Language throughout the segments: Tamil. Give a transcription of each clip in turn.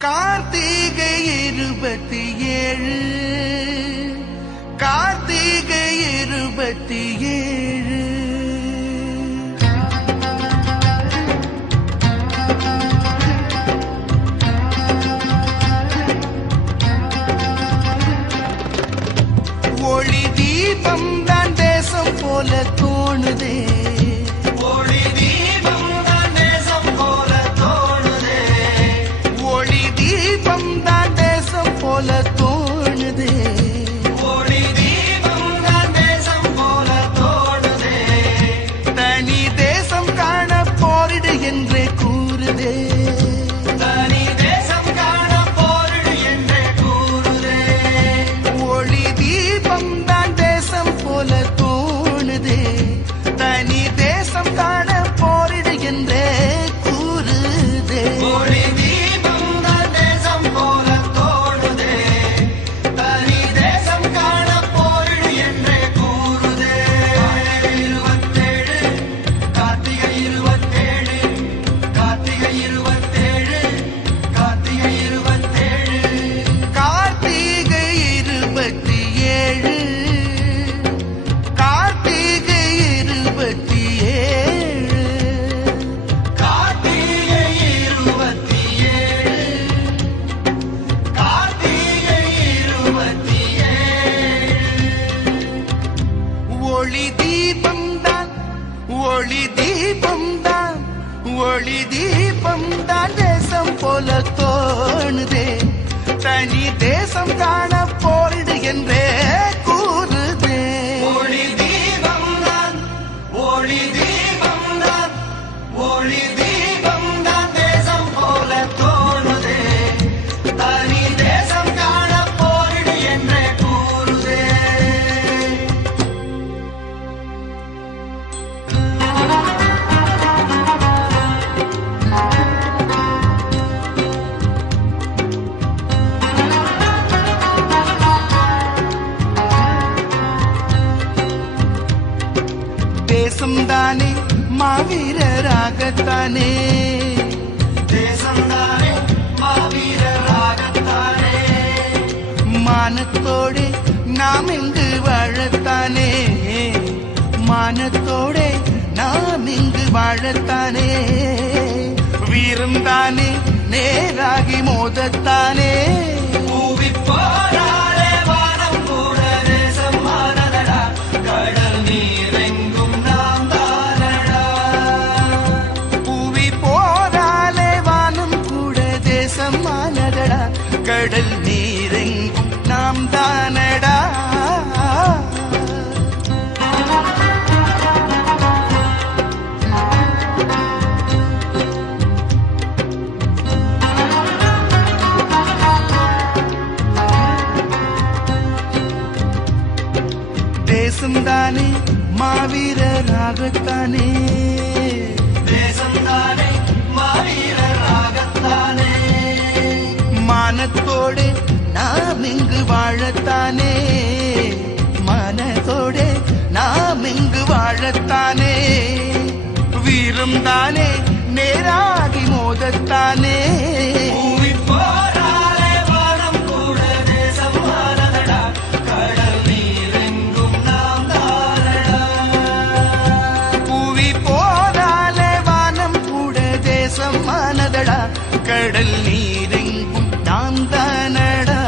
கார்த்திகை 27 கார்த்திகை 27 ஒளி தீபம் தான் தேசம் போல தோணுதே போல தோணுதே ஒளி தீபம் தான் தேசம் போல தோணுதே தனி தேசம் காண போரிடு என்றே கூறுதே தனி தேசம் காண போரிடு என்றே கூறுதே ஒளி தீபம் தான் தேசம் போல தோணுதே தனி தேசம் காண போரிடு என்றே கூறுதே ஒளி தீபம் தான் தேசம் போல ஒளி தீபம் தான் ஒளி தீபம் தான் ஒளி தீபம் தான் தேசம் போல தோணுதே தனி தேசம் காண போரிடு என்றே கூறுதே ஒளி தீபம் தான் ஒளி தீபம் தான் ஒளி தீபம் தான் தேசம் போல தோணுதே தனி தேசம் காண போரிடு என்றே கூறுதே தேசம்தானே மாவீரராகத்தானே தேசம்தானே மாவீரராகத்தானே மானத்தோடு நாம் இங்கு வாழத்தானே மானத்தோடு நாம் இங்கு வாழத்தானே வீரம்தானே நேராகி மோதத்தானே பூவி போராளே வானம் கூட தேசம் மானதடா கடல் நீரெங்கும் நாம் தானடா பூவி போராலே வானம் கூட தேசம் மானதடா கடல் நீரெங்கும் நாம் தானடா தேசம்தானே மாவீரராகத்தானே தேசம்தானே மாவீரராகத்தானே மானத்தோடு நாம் இங்கு வாழத்தானே மானத்தோடு நாம் இங்கு வாழத்தானே வீரம் தானே நேராகி மோதத்தானே பூவி போராளே வானம் கூட தேசம் மானதடா கடல் நீரெங்கும் நாம் தானடா பூவி போராலே வானம் கூட தேசம் மானதடா கடல் நீரெங்கும் நாம் தானடா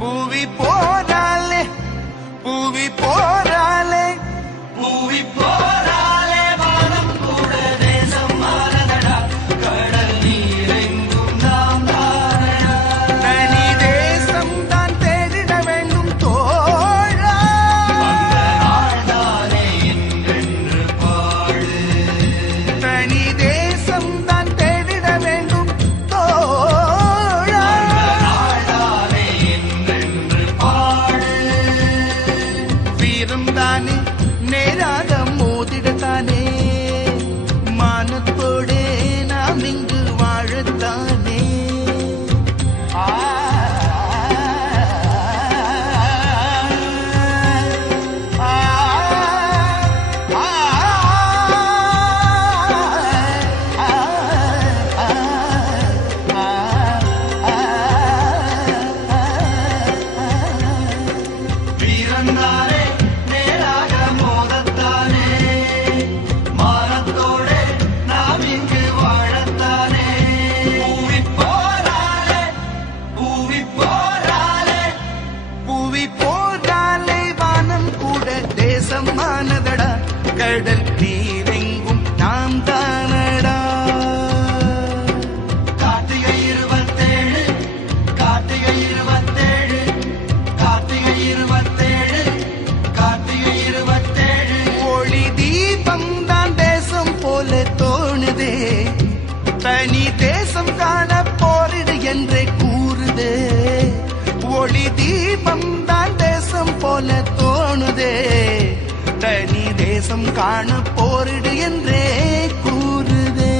பூவி போராலே பூவி போராலே பூவி போராளே வானம் கூட தேசம் மானதடா கடல் நீரெங்கும் நாம் தானடா தனி தேசம் தான் தேடிட வேண்டும் தோழா அந்த நாள்தானே என்றென்று பாடு தனி தேசம் தான் தேடிட தனி தேசம் காண போரிடு என்றே கூறுதே. ஒளி தீபம் தான் தேசம் போல தோணுதே. தனி தேசம் காண போரிடு என்றே கூறுதே.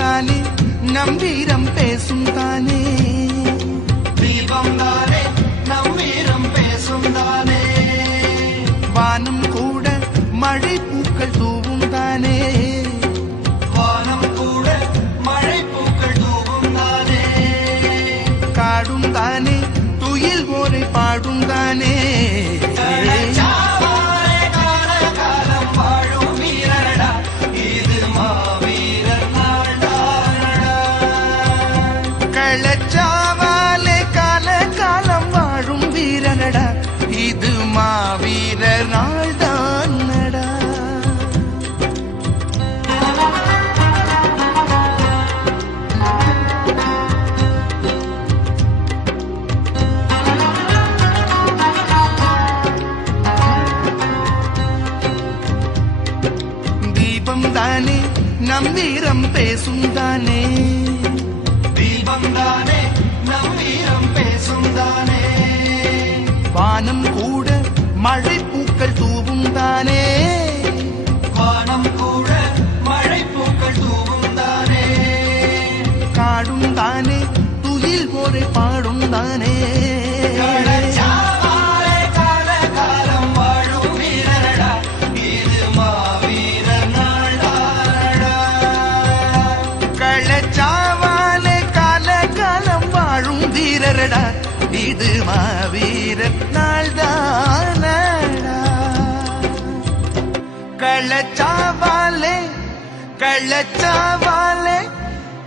தானே நம் வீரம் பேசும் தானே. தீபம் தானே நம் வீரம் பேசும் தானே. வானம் கூட மழை பூக்கள் தூவும் தானே. வானம் கூட மழை பூக்கள் தூவும் தானே. காடும் தானே துயில் ஓரை பாடும் தானே. கள்ளச்சாவாலே கால காலம் வாழும் வீரனடா. இது மாவீரர் நாள் தானடா. தீபம் தானே நம் வீரம் பேசும் தானே. தீபம் தானே நம் வீரம் பேசும் தானே. வானம் கூட மழை பூக்கள் தூவும் தானே. வானம் கூட மழை பூக்கள் தூவும் தானே. காடும் தானே துயில் ஓரை பாடும் தானே. கள்ளச்சாவாலே கால காலம் வாழும் வீரனடா. இது மாவீரர் நாள் தானடா. கள்ளச்சாவாலே கால காலம் வாழும் வீரரடா. இது மாவீரர் நாள் தானடா. கள்ளச்சாவாலே கள்ளச்சாவாலே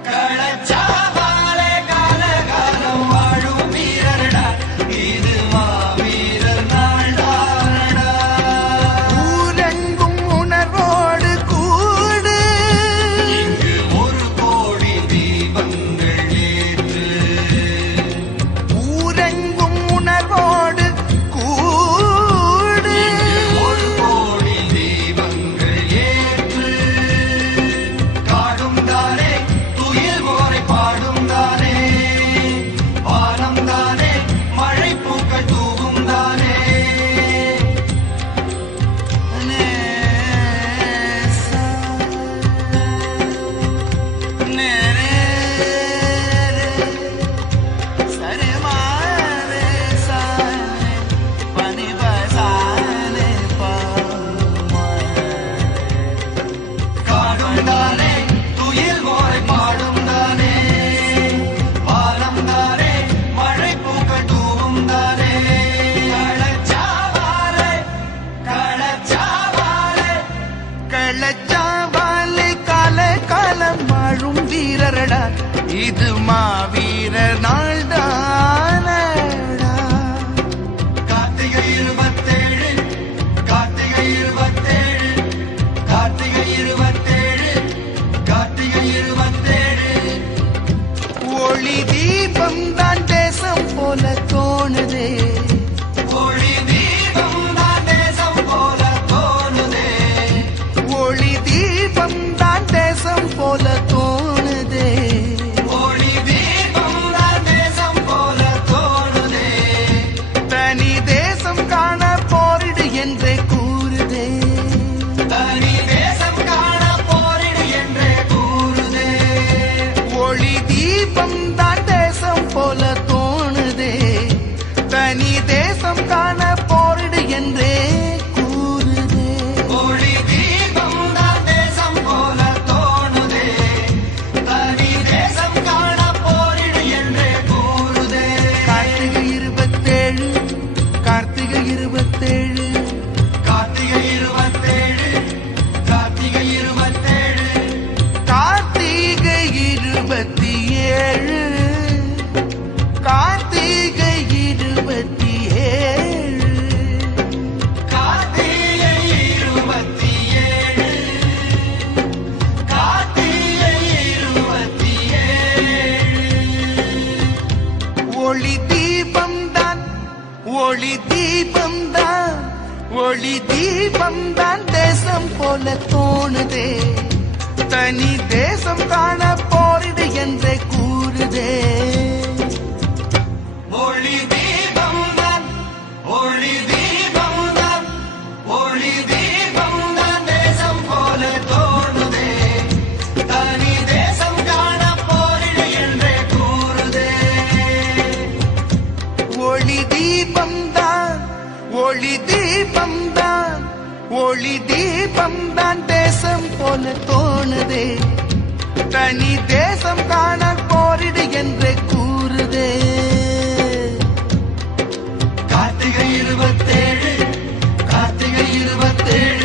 கள்ளச்சாவாலே கால காலம் வாழும் வீரனடா. இது மாவீரர் நாள் தானடா. ஊரெங்கும் உணர்வோடு கூடு. இங்கு ஒரு கோடி தீபங்கள் ஏற்று. ஊரெங்கும் உணர்வோடு கூடு. ஒரு கோடி தீபங்கள் ஏற்று. காடும் தானே துயில் ஓரை பாடும் தானே. வானம் தானே மழை பூக்கள் தூவும் தானே. நேசா, நேரே, சரிமானே சானே, பனிபசானே பாமாய். காடும் தானே துயில் ஓரை பாடும் தானே. வானம் தானே மழை பூக்கள் தூவும் தானே. கள்ளச்சாவாலே கள்ளச்சாவாலே கள்ளச்சாவாலே கால காலம் வாழும் வீரரடா. இது மாவீரர் நாள் தானடா. கார்த்திகை 27 கார்த்திகை 27 கார்த்திகை 27 கார்த்திகை 27. ஒளி தீபம் தான் தேசம் போல தோணுதே. ஒளி தீபம் தான் தேசம் போல தோணுதே. ஒளி தீபம் தான் தேசம் போல தோணுதே. ஒளி தீபம் தான் தேசம் போல போல தோணுதே தனி தேசம் காண போரிடு என்றே கூறுதே ஒளி தீபம் தான் ஒளி தீபம் தான் ஒளி தீபம் தான் தேசம் போல தோணுதே தனி தேசம் காண போரிடு என்றே கூறுதே ஒளி தீபம் தான் ஒளி தீபம் தான் ஒளி தீபம் தான் தேசம் போல தோணுதே தனி தேசம் காண போரிடு என்றே கூறுதே கார்த்திகை 27 கார்த்திகை 27